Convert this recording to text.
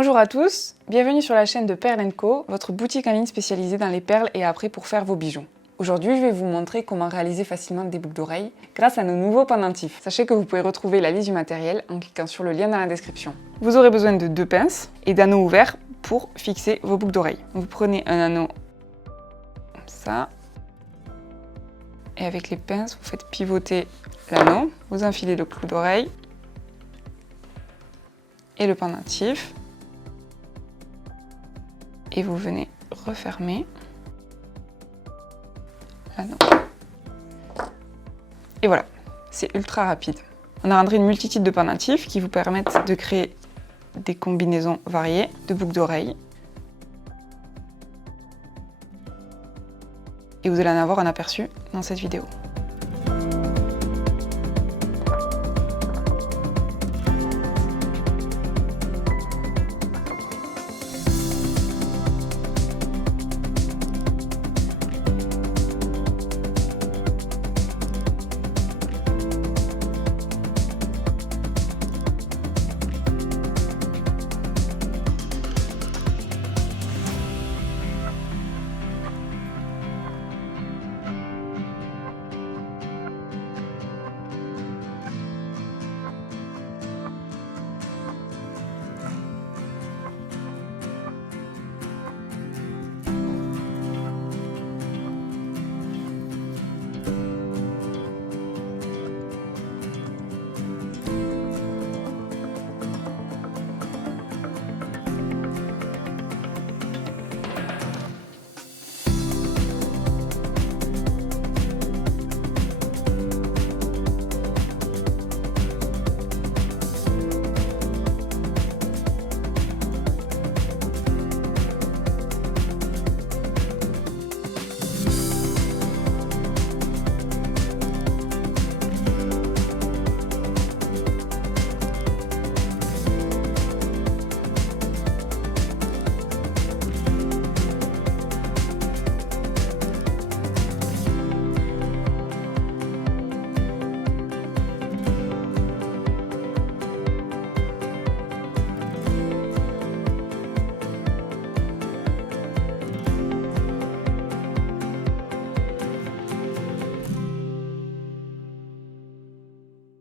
Bonjour à tous, bienvenue sur la chaîne de Perles & Co, votre boutique en ligne spécialisée dans les perles et apprêts pour faire vos bijoux. Aujourd'hui, je vais vous montrer comment réaliser facilement des boucles d'oreilles grâce à nos nouveaux pendentifs. Sachez que vous pouvez retrouver la liste du matériel en cliquant sur le lien dans la description. Vous aurez besoin de 2 pinces et d'anneaux ouverts pour fixer vos boucles d'oreilles. Vous prenez un anneau comme ça et avec les pinces, vous faites pivoter l'anneau, vous enfilez le clou d'oreille et le pendentif et vous venez refermer l'anneau. Et voilà, c'est ultra rapide. On a rentré une multitude de pendentifs qui vous permettent de créer des combinaisons variées de boucles d'oreilles. Et vous allez en avoir un aperçu dans cette vidéo.